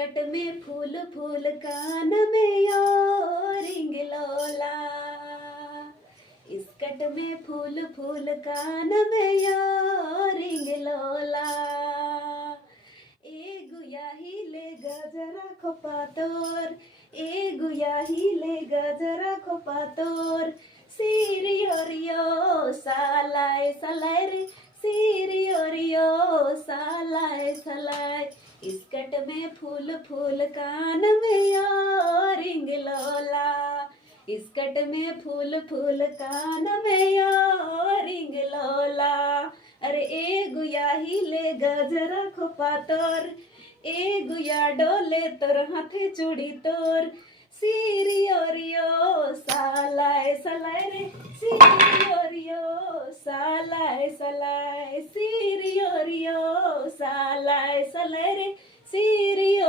Skirt में फूल फूल कान में earring लोला, स्कर्ट में फूल फूल कान में इयरिंग लोला। ए गुया हिले गजरा खोपा तोर, ए गुया हिले गजरा खोपा तोर, सिरियो रियो सालाय सालाय रे, सिरियो रियो सालाय सालाय। स्कर्ट में फूल फूल कान में इयरिंग लोला, स्कर्ट में फूल फूल कान में इयरिंग लोला। अरे ए गुया हिले गजरा खोपा तोर, ए गुया डोले तोर हाथे चूड़ी तोर, सिरियो रियो सालाय सालाय रे, सिरियो रियो सालाय सालाय, सिरियो रियो सालाय सालाय रे, सिरियो